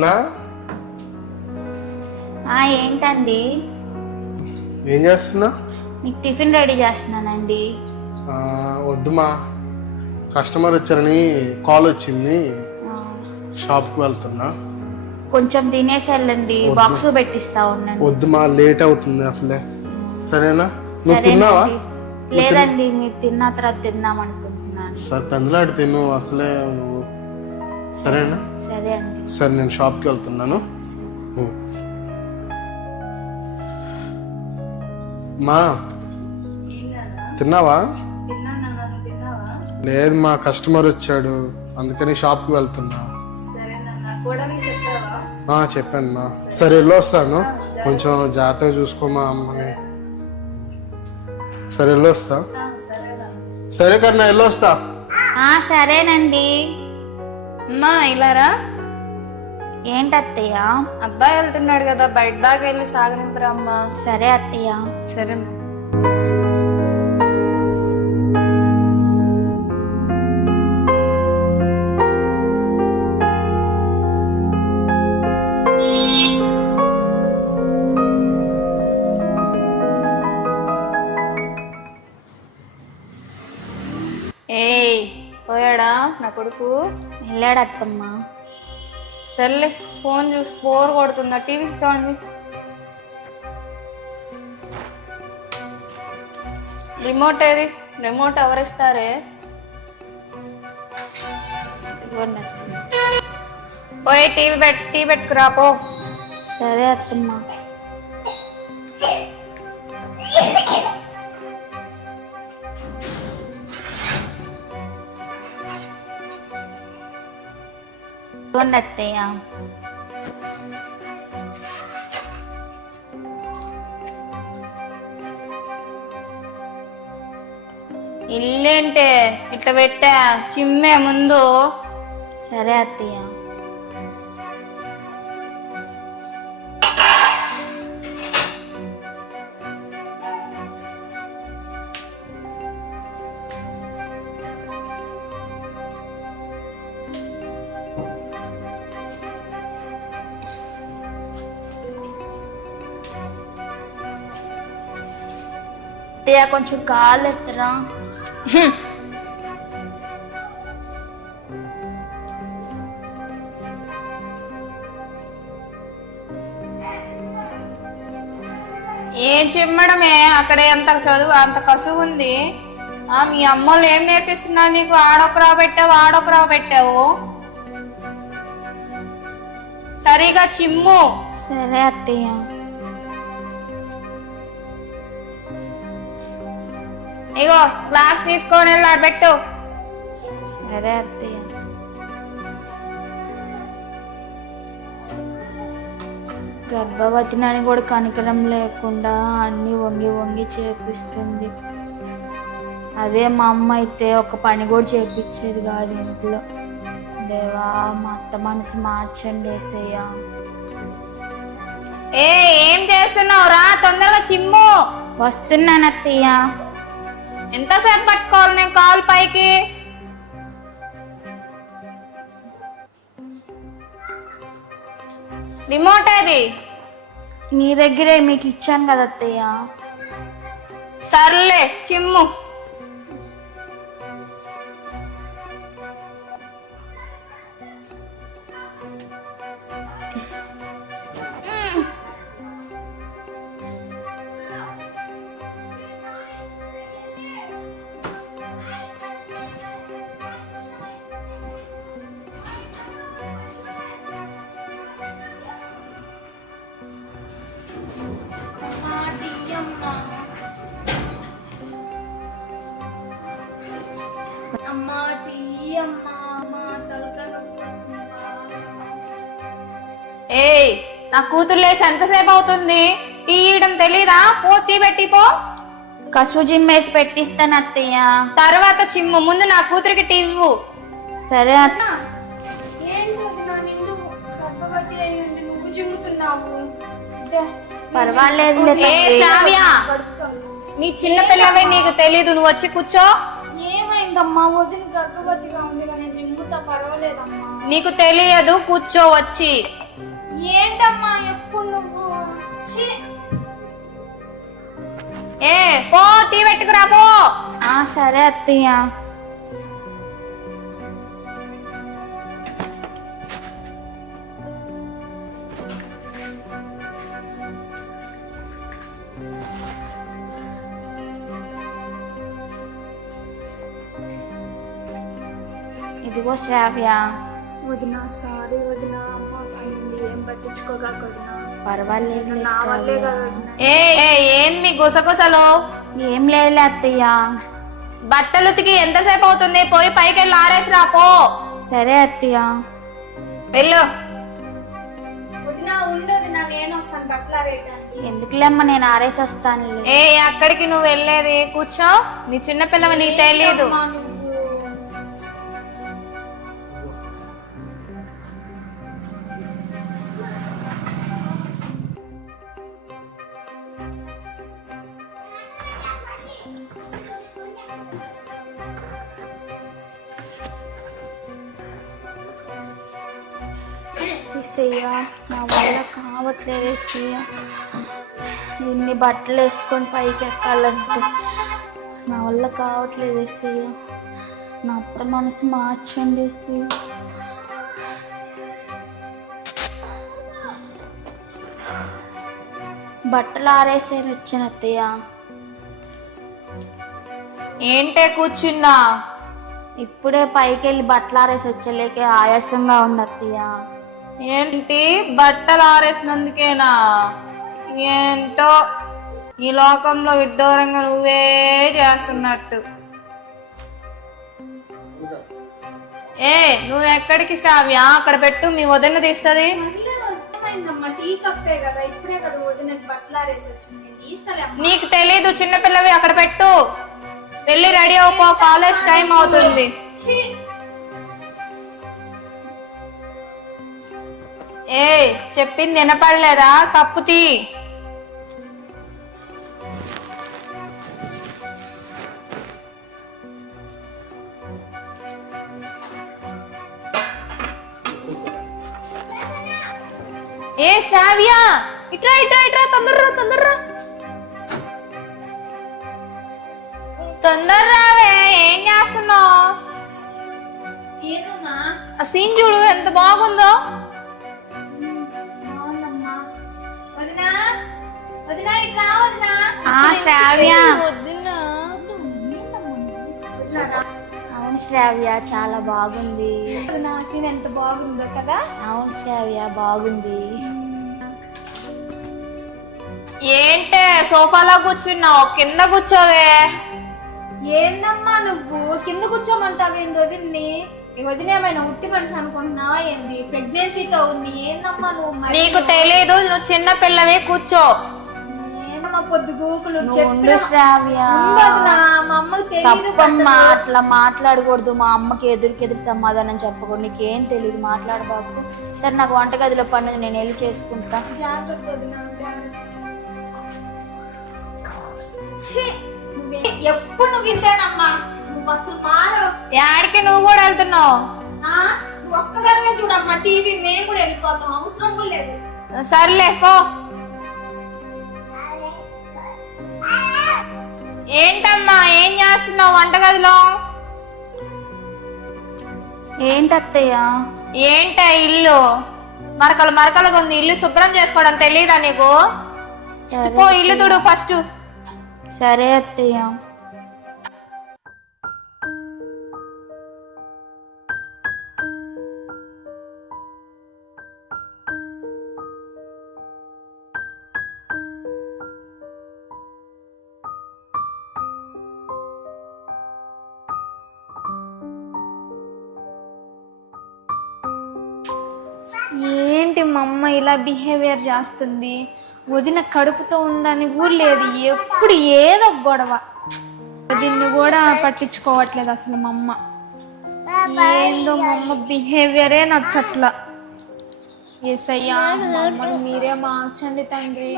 కర్ణా ఏంటండి? ఏం చేస్తున్నా? మీకు టిఫిన్ రెడీ చేస్తున్నానండి. వద్దుమా, కస్టమర్ వచ్చారని కాల్ వచ్చింది, షాప్కి వెళ్తున్నా. కొంచెం తినేసి వెళ్ళండి, బాక్స్ పెట్టిస్తా ఉండండి. వద్దుమా, లేట్ అవుతుంది అసలే. సరేనా? నువ్వు తిన్నావా? లేదండి, మీరు తిన్న తర్వాత తిన్నాం అనుకుంటున్నాను. సరే, పెందలాడి తిను అసలే నువ్వు. సరేనా? సరే అండి. సరే, నేను షాప్కి వెళ్తున్నాను. మా తిన్నావా? లేదు మా, కస్టమర్ వచ్చాడు అందుకని షాప్కి వెళ్తున్నా. చెప్పాను మా. సరే, వెళ్ళొస్తాను. కొంచెం జాగ్రత్తగా చూసుకోమా అమ్మని. సరే, వెళ్ళొస్తా. సరే కన్నా, వెళ్ళొస్తా. సరేనండి. అమ్మా ఇలారా. ఏంటి అత్తయ్య? అబ్బాయి వెళ్తున్నాడు కదా, బయట దాకా వెళ్ళి సాగనింపరా అమ్మా. సరే అత్తయ్య. సరే. పోయాడా నా కొడుకు? వెళ్ళాడు అత్తమ్మ. సర్లే, ఫోన్ చూసి బోర్ కొడుతుందా, టీవీ చూడండి. రిమోట్ ఏది? రిమోట్ ఎవరిస్తారే? పోయి టీవీ పెట్టుకురా పో. సరే అత్తమ్మ. అత్తయ్య, ఇల్లేంటే ఇట్లా పెట్టా, చిమ్మే ముందు. సరే అత్తయ్య. కొంచెం కాలు ఎత్తరా. ఏం చిమ్మడమే, అక్కడే అంత చదువు అంత కసువు ఉంది. మీ అమ్మోళ్ళు ఏం నేర్పిస్తున్నారు నీకు? ఆడొకరావు పెట్టావు, ఆడొకరావు పెట్టావు. సరిగా చిమ్ము. సరే అత్తయ్య. ఇగో గ్లాస్ తీసుకొని వెళ్ళి ఆడబెట్టు. సరే అత్తయ్య. గర్భవతినని కూడా కనికరం లేకుండా అన్ని వంగి వంగి చేపిస్తుంది. అదే మా అమ్మ అయితే ఒక పని కూడా చేపించేది కాదు ఇంట్లో. దేవా, మా అత్త మనసు మార్చండి ఏసయ్యా. ఏం చేస్తున్నావు రా, తొందరగా చిమ్ము. వస్తున్నాను అత్తయ్య. ఎంతసేపు పట్టుకోవాలి నేను కాలు పైకి? రిమోట్ ఏది? మీ దగ్గరే, మీకు ఇచ్చాను కదా అత్తయ్య. సర్లే, చిమ్ము. నా కూతురు లేసి ఎంతసేపు అవుతుంది? టీ ఇవ్వడం తెలీదా? పో, టీ పెట్టి పో. కసు జిమ్మేసి పెట్టిస్తాను అత్తయ్య. తర్వాత చిమ్ము, ముందు నా కూతురికి టీ ఇవ్వు. సరే అత్త. పర్వాలేదు. నీ చిన్న పిల్లవే, నీకు తెలీదు. నువ్వు వచ్చి కూర్చో. ఏమైందమ్మా? వదిన గర్భవతిగా ఉంది, నేను జిమ్ముతా. పర్వాలేదమ్మా. నీకు తెలియదు, కూర్చో వచ్చి. ఏంటమ్మా ఎప్పుడు నువ్వు ఛీ! ఏ పో టీ పెట్టుకురా పో. సరే అత్తయ్య. ఇదిగో శ్రావ్య. వదిన సారీ వదిన, అమ్మ అనింది ఏం పట్టించుకోగా వదిన. పర్వాలేదు నా వల్లే కదా వదిన. ఏ ఏం మీ గుసగుసలు? ఏం లేదులే అత్తయ్య. బట్టలు ఉతికి ఎంతసేపు అవుతుంది? పోయి పైకి వెళ్ళి ఆరేసి రా పో. సరే అత్తయ్య. వెళ్ళు. వదిన ఉండు వదిన, నేను వస్తాను బట్టలు రేయడానికి. ఎందుకులేమ్మా, నేను ఆరేసి వస్తాను. ఏ అక్కడికి నువ్వు వెళ్ళేది? కూర్చో. నీ చిన్న పిల్లవి నీకు తెలీదు. అమ్మా నువ్వు ఏసయ్య, నా వల్ల కావట్లేదు ఏసయ్య. ఇన్ని బట్టలు వేసుకొని పైకి ఎక్కాలంటే నా వల్ల కావట్లేదు ఏసయ్య. నా అత్త మనసు మార్చండి ఏసయ్య. బట్టలు ఆరేసేది వచ్చిన అత్తయ్య. ఏంటే కూర్చున్నా? ఇప్పుడే పైకి వెళ్ళి బట్టలు ఆరేసి వచ్చేలేక ఆయాసంగా ఉంది అత్తయ్య. ఏంటి బట్టలు ఆరేసినందుకేనా? ఏంటో ఈ లోకంలో విడ్డూరంగా నువ్వే చేస్తున్నట్టు. ఏ నువ్వు ఎక్కడికి శ్రావ్య? అక్కడ పెట్టు, మీ వదిన తీస్తుంది. ఏమైందమ్మా, టీ కప్పే కదా, ఇప్పుడే కదా వదిన బట్టలు ఆరేసి వచ్చింది, నేను తీస్తాలే అమ్మా. నీకు తెలీదు, చిన్నపిల్లవి అక్కడ పెట్టు. వెళ్ళి రెడీ అవుపో, కాలేజ్ టైం అవుతుంది. ఏ చెప్పింది వినపడలేదా? కప్పు తీ. ఏ శ్రావ్య, ఇట్రా ఇట్రా ఇట్రా, తొందరరా తొందరరా తొందరరావే. ఏం చేస్తున్నావు? ఏమమ్మా? ఆ సీన్ చూడు ఎంత బాగుందో. అవునమ్మా. వదిన వదిన ఇట్రా వదిన. శ్రావ్య. వద్దునా? అవును శ్రావ్య, చాలా బాగుంది. వదిన సీన్ ఎంత బాగుందో కదా. అవును శ్రావ్య, బాగుంది. ఏంటే సోఫాలో కూర్చున్నావు? కింద కూర్చోవే. ఏందమ్మా నువ్వు కింద కూర్చోమంటావేంది వదిన్ని? ఈ వదిన ఏమైనా ఉట్టి మనిషి అనుకుంటున్నావా ఏంది? ప్రెగ్నెన్సీతో ఉంది. ఏందమ్మా నువ్వు మరి? నీకు తెలీదు, నువ్వు చిన్న పిల్లవే, కూర్చో. ఏందమ్మా పొద్దు గోకులు నువ్వు ఉండు శ్రావ్య. వదిన, మా అమ్మకి తెలియదు. తప్పమ్మా, అట్లా మాట్లాడకూడదు. మా అమ్మకి ఎదురు సమాధానం చెప్పకూడదు. నీకేం తెలియదు, మాట్లాడబాకు. సరే, నాకు వంటగదిలో పని ఉంది, నేను వెళ్ళి చేసుకుంటా. జాగ్రత్త వదిన. ఎప్పుడు నువ్వు వింటానమ్మా, నువ్వు అసలు మారవు. యాడికి నువ్వు కూడా వెళ్తున్నావు? నువ్వు ఒక్కదానివే చూడమ్మా టీవీ, మేము కూడా వెళ్ళిపోతాం, అవసరం కూడా లేదు. సర్లే పో. ఏంటమ్మా ఏం చేస్తున్నావు వంటగదిలో? ఏంటి అత్తయ్య? ఏంట ఇల్లు మరకలు మరకలుగా ఉంది, ఇల్లు శుభ్రం చేసుకోవడం తెలీదా నీకు? పో ఇల్లు తుడు ఫస్ట్. సరే అత్తయ్య. ఏంటి మా అమ్మ ఇలా బిహేవియర్ చేస్తుంది? వదిన కడుపుతో ఉందని కూడా లేదు, ఎప్పుడు ఏదో గొడవ. దీన్ని కూడా పట్టించుకోవట్లేదు అసలు మా అమ్మ. ఏందో మా అమ్మ బిహేవియరే నచ్చట్లా. యేసయ్యా, మమ్మల్ని మీరే మార్చండి తండ్రి.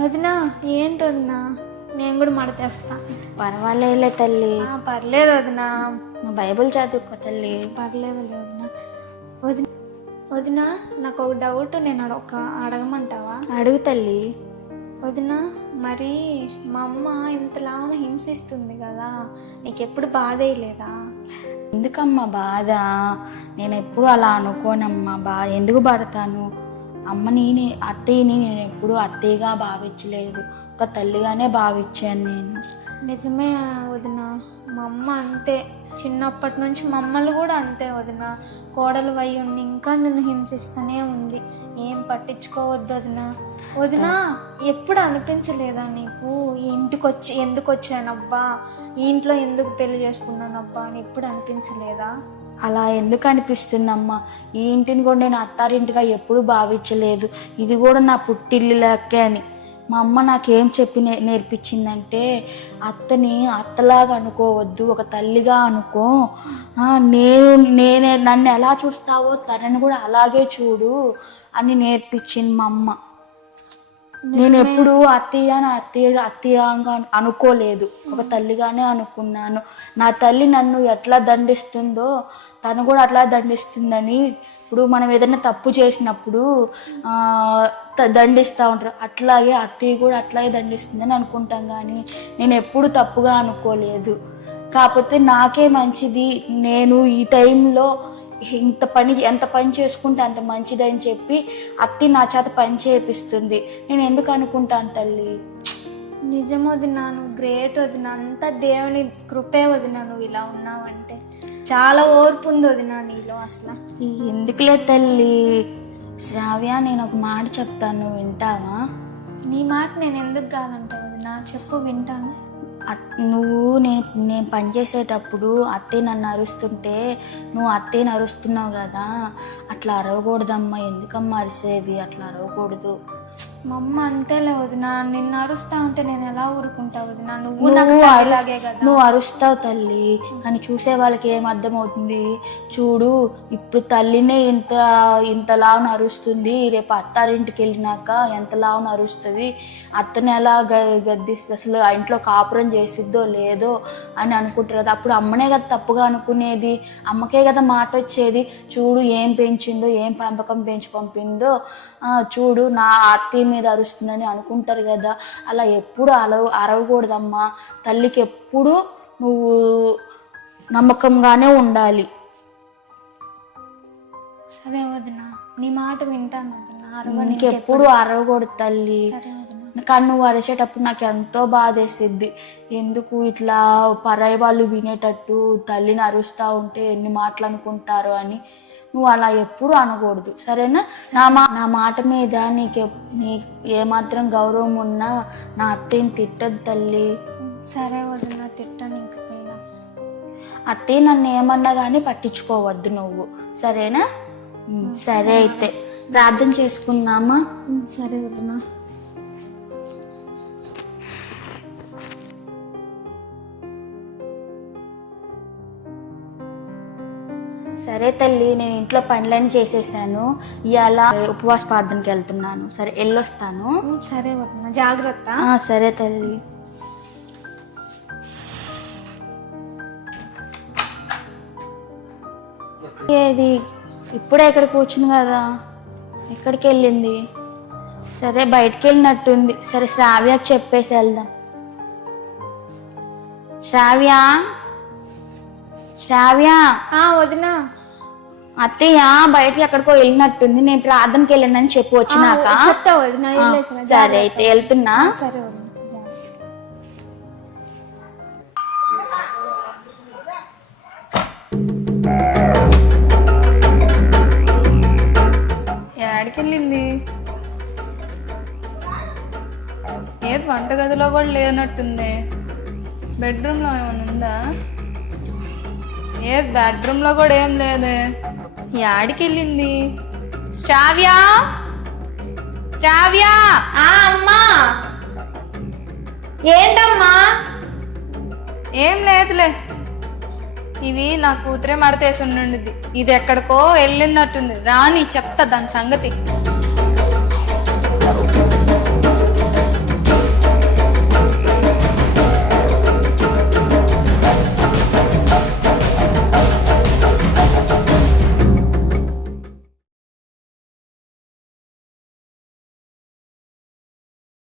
వదినా ఏంటి వదినా, నేను కూడా మడతేస్తా. పర్వాలేదులే తల్లి, పర్లేదు వదినా. నువ్వు బైబిల్ చదువుకో తల్లి. పర్లేదు వదినా. వదిన వదినా, నాకు ఒక డౌట్, నేను అడగమంటావా? అడుగు తల్లి. వదినా, మరి మా అమ్మ ఇంతలా హింసిస్తుంది కదా, నీకెప్పుడు బాధ వేయలేదా? ఎందుకమ్మా బాధ? నేను ఎప్పుడు అలా అనుకోనమ్మా. ఎందుకు పడతాను? అమ్మని అత్తయ్యని నేను ఎప్పుడు అత్తయ్యగా భావించలేదు, ఒక తల్లిగానే భావించాను నేను. నిజమే వదిన, మా అమ్మ అంతే, చిన్నప్పటి నుంచి మమ్మల్ని కూడా అంతే వదిన. కోడలు వై ఉండి ఇంకా నన్ను హింసిస్తూనే ఉంది. ఏం పట్టించుకోవద్దు వదిన. వదిన, ఎప్పుడు అనిపించలేదా నీకు ఈ ఇంటికి ఎందుకు వచ్చానబ్బా, ఈ ఇంట్లో ఎందుకు పెళ్లి చేసుకున్నానబ్బా అని ఎప్పుడు అనిపించలేదా? అలా ఎందుకు అనిపిస్తుందమ్మా? ఈ ఇంటిని కూడా నేను అత్తారింటిగా ఎప్పుడు భావించలేదు. ఇది కూడా నా పుట్టిల్లు లెక్కే అని మా అమ్మ నాకేం చెప్పి నేర్పించిందంటే, అత్తని అత్తలాగా అనుకోవద్దు, ఒక తల్లిగా అనుకో. నేనే నన్ను ఎలా చూస్తావో తనని కూడా అలాగే చూడు అని నేర్పించింది మా అమ్మ. నేను ఎప్పుడు అత్తయ్యగా అనుకోలేదు, ఒక తల్లిగానే అనుకున్నాను. నా తల్లి నన్ను ఎట్లా దండిస్తుందో తను కూడా అట్లా దండిస్తుందని. ఇప్పుడు మనం ఏదైనా తప్పు చేసినప్పుడు దండిస్తూ ఉంటారు, అట్లాగే అత్తయ్య కూడా అట్లాగే దండిస్తుందని అనుకుంటాం, కానీ నేను ఎప్పుడు తప్పుగా అనుకోలేదు. కాకపోతే నాకే మంచిది, నేను ఈ టైంలో ఎంత పని చేసుకుంటే అంత మంచిదని చెప్పి అత్తి నా చేత పని చేపిస్తుంది. నేను ఎందుకు అనుకుంటాను తల్లి? నిజం వదిన, నువ్వు గ్రేట్ వదిన, అంతా దేవుని కృపే వదిన. నువ్వు ఇలా ఉన్నావంటే చాలా ఓర్పు ఉంది వదిన నీలో అసలు. ఎందుకులే తల్లి. శ్రావ్య, నేను ఒక మాట చెప్తాను, వింటావా? నీ మాట నేను ఎందుకు కాదంటావు వదిన, చెప్పు, వింటాను. నేను పనిచేసేటప్పుడు అత్తయ్య నన్ను అరుస్తుంటే నువ్వు అత్తయ్యని అరుస్తున్నావు కదా, అట్లా అరవకూడదమ్మా. ఎందుకమ్మా అరిసేది? అట్లా అరవకూడదు. మా అమ్మ అంతేలే వదిన, నిన్ను అరుస్తా ఉంటే నేను ఎలా ఊరుకుంటా వదిన? నువ్వు అరుస్తావు తల్లి, కానీ చూసే వాళ్ళకి ఏం అర్థమవుతుంది? చూడు, ఇప్పుడు తల్లినే ఇంతలావున అరుస్తుంది, రేపు అత్తారింటికి వెళ్ళినాక ఎంతలావున అరుస్తుంది, అత్తని ఎలా గద్దిస్తుంది, అసలు ఆ ఇంట్లో కాపురం చేసిద్దో లేదో అని అనుకుంటారు కదా. అప్పుడు అమ్మనే కదా తప్పుగా అనుకునేది, అమ్మకే కదా మాట వచ్చేది. చూడు ఏం పెంచిందో, ఏం పెంపకం పెంచి పంపిందో, చూడు నా అత్తయ్య మీద అరుస్తుందని అనుకుంటారు కదా. అలా ఎప్పుడు అరవకూడదమ్మా. తల్లికి ఎప్పుడు నువ్వు నమ్మకంగానే ఉండాలి. సరే వదిన, నీ మాట వింటాను వదిన. నీకెప్పుడు అరవకూడదు తల్లి. కానీ నువ్వు అరిచేటప్పుడు నాకు ఎంతో బాధేసిద్ది. ఎందుకు ఇట్లా పరాయి వాళ్ళు వినేటట్టు తల్లిని అరుస్తూ ఉంటే ఎన్ని మాటలు అనుకుంటారో అని. నువ్వు అలా ఎప్పుడు అనకూడదు, సరేనా? నా మాట మీద నీకు ఏమాత్రం గౌరవం ఉన్నా నా అత్తయ్యని తిట్టద్దు తల్లి. సరే వదిన, తిట్టను ఇంక పైన. అత్తయ్య నన్ను ఏమన్నా కానీ పట్టించుకోవద్దు నువ్వు, సరేనా? సరే, అయితే ప్రార్థన చేసుకుందామా? సరే వదిన. సరే తల్లి, నేను ఇంట్లో పనులన్నీ చేసేసాను, ఇవాళ ఉపవాస ప్రార్థనకి వెళ్తున్నాను. సరే, వెళ్ళొస్తాను. సరే వదిన, జాగ్రత్త. సరే తల్లి. ఏది ఇప్పుడే ఇక్కడ కూర్చుని కదా, ఎక్కడికి వెళ్ళింది? సరే, బయటికి వెళ్ళినట్టుంది. సరే, శ్రావ్యకి చెప్పేసి వెళ్దాం. శ్రావ్య, శ్రావ్య. వదిన, అత్తయ్య బయటకి ఎక్కడికో వెళ్ళినట్టుంది, నేను ప్రార్థనకి వెళ్ళానని చెప్పి వచ్చినాక చెప్తా వదిన. సరే, అయితే వెళ్తున్నా. సరే వదిన. ఎక్కడికి వెళ్ళింది? ఏది వంటగదిలో కూడా లేనట్టుంది. బెడ్రూమ్లో ఏమైనా ఉందా? ఏది బెడ్రూమ్లో కూడా ఏం లేదే. యాడికి వెళ్ళింది? శ్రావ్య, శ్రావ్య. అమ్మా, ఏంటమ్మా? ఏం లేదులే, ఇవి నా కూతురే మడతేసి ఉండింది. ఇది ఎక్కడికో వెళ్ళినట్టుంది. రాని చెప్తా దాని సంగతి.